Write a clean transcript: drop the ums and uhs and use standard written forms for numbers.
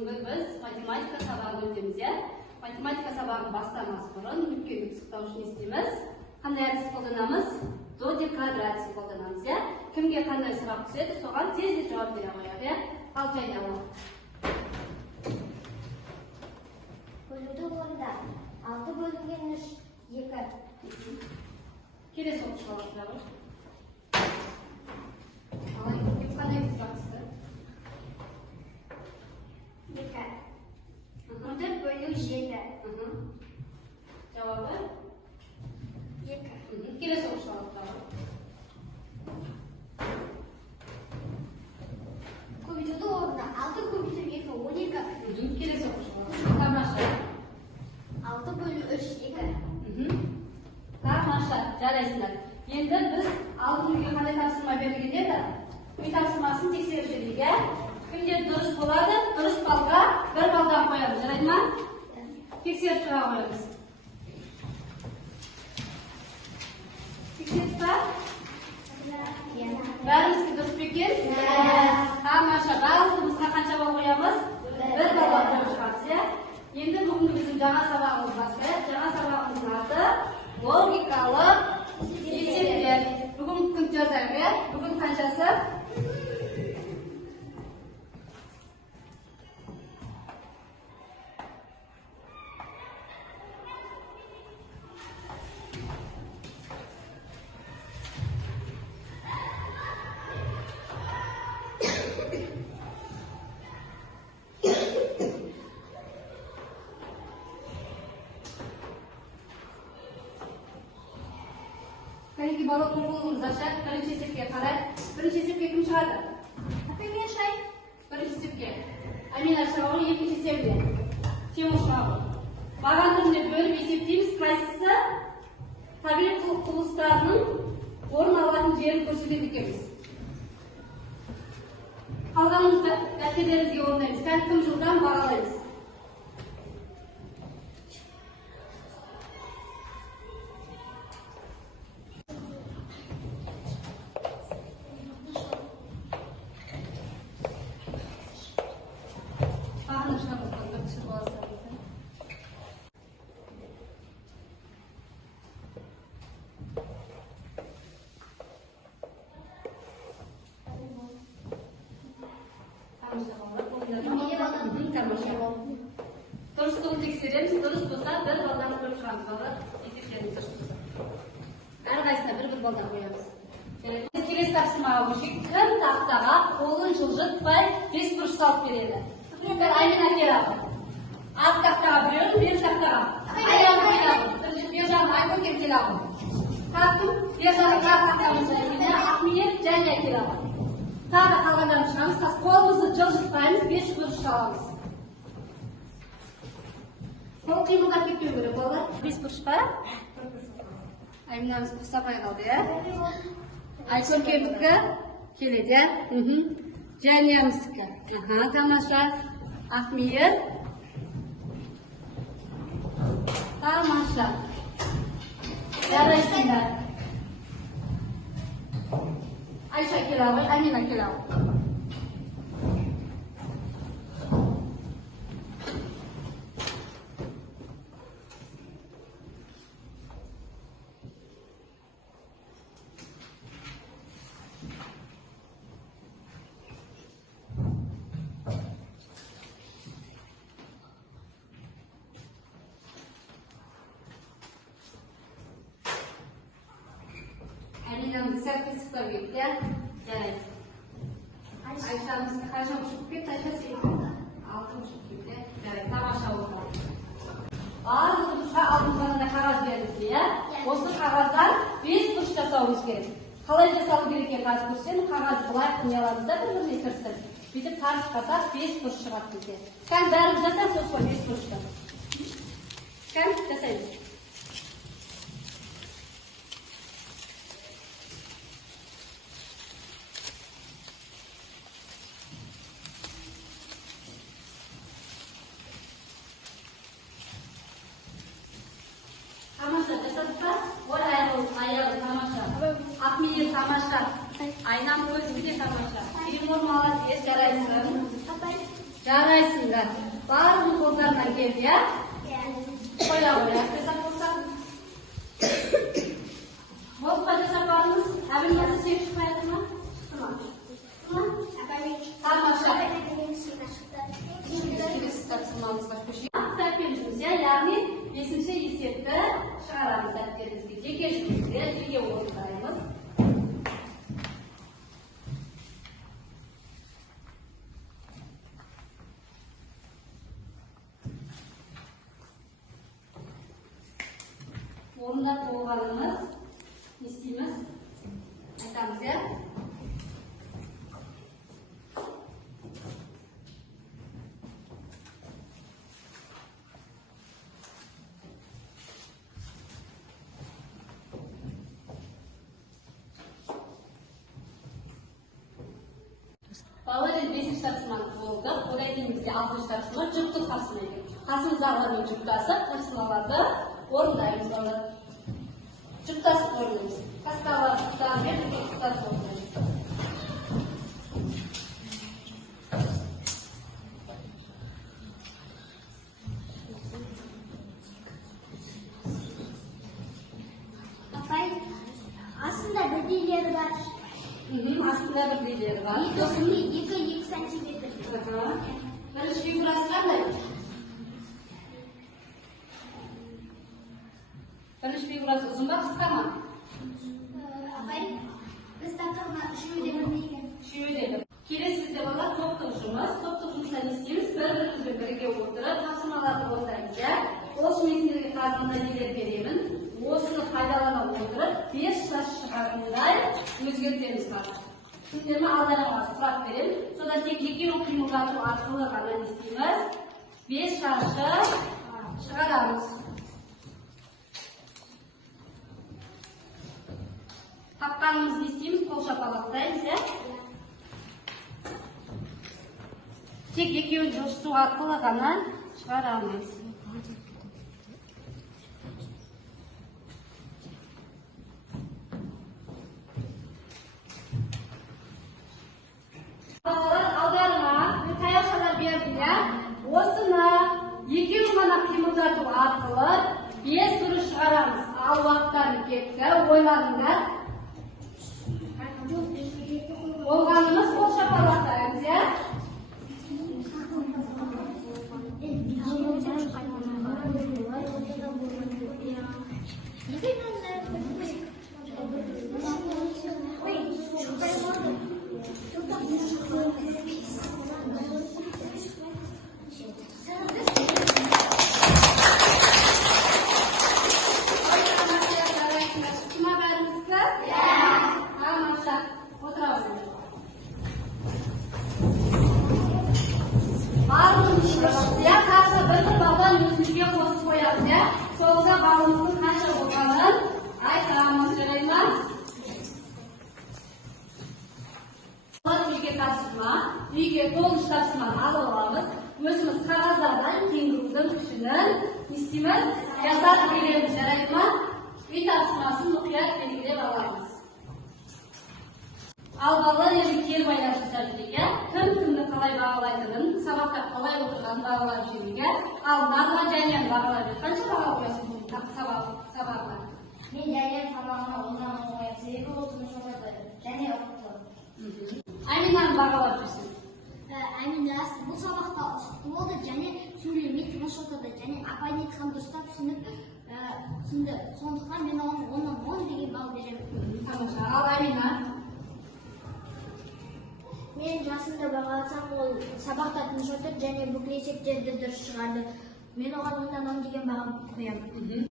Бүгінгі біз математика сабағын өтеміз, иә? Математика сабағын бастамас бұрын үлкен пысықтау үшін істейміз. Қандай әдіс қолданамыз? Додек квадрат қолданамыз, иә? Кімге қандай сұрақ түседі, соған тез жауап бере қояйық, иә? Ал және алып. Бөлуді орында 6 бөлінген 3 2. Келесі оқушыға бастайық. Ал кім қандай сұрақ түсті? 2. 14 бөлу 7. Жауабы? 2. Келесі оқушыға бастайық. Көбейтуді орында 6 көбейту 2 12. Келесі оқушыға бастайық. Тамаша. 6 бөлу 3 2. Тамаша, жарайсыңдар. Енді біз алдыңғы қандай тапсырма берілген еді? Үй тапсырмасын тексеріп жүрейік, иә? Кімде дұрыс болады, дұрыс балға 1 балдан қоямыз, жарайды ма? Тексеріп тұра қоямыз. Тексеріп па? Бәрімізге дұрыс па екен? Тамаша, барлығымызға қанша бал қоямыз? 1 балдан қоямыз, иә? Енді бүгінгі біздің жаңа сабағымыз бастайық. Жаңа сабағымыздың аты логикалық есептер. Бүгін күн жазайық. Бүгін қаншасы? Кәлеге балық болуыңыздар шай, бірінші есепке қарай. Бірінші есепке кім шығады? Әпеме шай. Бірінші есепке. Амина шығауы, екінші есепке. Тимур шығауы. Баған түрінде бөліп есептейміз, қайсысы табиғи құбылыстарының орын алатын жерін көрсетеді екенбіз. Қалғанымызды дәптеріңізге орындаймыз. Кім жылдан бағалаймыз. Дұрыстығын тексереміз, дұрыс болса 1 балдан қойып шығамыз. Есептеріміз дұрыс болса. Әрқайсысына 1 балдан қоямыз. Келесі тапсырмаға көшейік. Кім тақтаға қолын жылжытпай 5 бұрыш салып береді? Амина келеді. Арт тақтаға біреуін, бер тақтаға. Аяғын келеді. Бер жағын Айкөкем келеді. Тақтым, бер жағын тақтамыз Ахмет және келеді. Тағы қалғандарын шығамыз. Қолымызды жылжытпаймыз, 5 бұрыш саламыз. Қол қимылдап кетпеу керек, балалар. 5 бұрыш па? Аминамыз ұқсамай қалды, иә? Айкөкемдікі келеді, иә? Жәниямыздікі. Тамаша. Ахмет. Тамаша. Жарайсыңдар. Айша келауы, Амина келауы. Аминамды сәл қисықтау керек, иә? Жарайды. Айшамызды қанша ұшып кетті, Айша сен? 6 ұшып кетті, жарайды. Тамаша оқылады. Барлығымызға алдымызға қағаз берді, иә? Осы қағаздан 5 бұрыш жасауымыз керек. Қалай жасалу керек екен қазір көрсем, қағаз былай қыняламыз да бір-біріне кірсін. Бүйтіп тарс қасақ 5 бұрыш шығады бізде. Кән бәріміз жасап, сол 5 бұрышты. Кән жасаймыз. Тамаша жасадық па? Ой, аяғы тамаша. Ахмет тамаша. Айнам көзінде тамаша. Тимур молодец, жарайсың. Жарайсыңдар. Барлығын қолдарынан келді, я? Қоя қоя, жасап болсақ. Болқа жасап барыңыз. Әбіл мазы сек шықпайды ма? Тамаша. Келесі тапсырмамызға көшейік. Кітаппен жұмыс, яғни 5-ші есепті шығарамыз дәптерімізге. Жеке жүзінде, жеке орындаймыз. Орындап болғанымыз, не істейміз? Айтамыз, я? Балалар 5-ші тапсырманы болды. Одан кейін бізде 6-ші тапсырма жүктік тапсырма екен. Қасымыздағылармен жүктасып, тапсырмаларды орындаймыз балалар. Жүктасып орындаймыз. Қасымдағы жүктармен жүктасып орындаймыз. Апай, астында бірдейлері бар. Астында бірдейлері бар. 2 сантиметр. Бірінші фигурасы қандай? Бірінші фигурасы ұзын ба, қысқа ма? Апай, біз тақырыбына үшеуі де білмеген. Үшеуі де бір. Келесі бізде балалар топтық жұмыс. Топтық жұмыста не істейміз? Бір-бірімізбен бірге отырып, тапсырмаларды орындаймыз, я? Осы мен сіздерге қазір нәтижелер беремін. Осыны пайдалана отырып, 5 шаш шығатындай өзгертеміз қазір. Сіздерді алдарыңа сұрап беремін. Содан тек екеуін қимылдату арқылы ғана не істейміз? 5 шашы шығарамыз. Тапқанымыз не істейміз? Қол шапалақтаймыз, я? Тек екеуін жылжыту арқылы ғана шығарамыз. Алдарыңа таяқшалар бердім, я? Осыны екеуін ғана қимылдату арқылы 5 дұрыс шығарамыз. Ал уақыттарын кетті, ойланыңдар. Болғанымыз қол шапалақтаймыз, я? Соғызға балымыздың қанша болғанын айтамыз, жарай ма? Үйге тапсырма, үйге 9 тапсырманы алып аламыз. Өзіміз қағаздардан кеңгірудің күшінің істейміз, жасап келеміз, жарай ма? Үй тапсырмасын мұқият белгілеп аламыз. Ал балалар енді кері байлар жасап жүрейік, я? Кім кімді қалай бағалайтынын, сабақта қалай отырғанын бағалап жүрейік, я? Ал Нарла Жәнияны бағалап жүрейік. Қанша баға қоясың сабағына? Мен Жәния сабағына 10-нан қоямын. Себебі ол жұмыс оқиды. Және ұқты. Аминаны бағалап жүрсің. Амина бұл сабақта ұқты болды, және сөйлемей тыныш отырды, және апайдың айтқанын дұрыстап түсінді. Сондықтан мен оған 10-нан 10 деген балл беремін. Тамаша. Ал Амина? Мен жасымды бағаласам, ол сабақта тыныш отырды, және бүкіл есептерді дұрыс шығарды. Мен оған 10-нан 10 деген баға қоямын.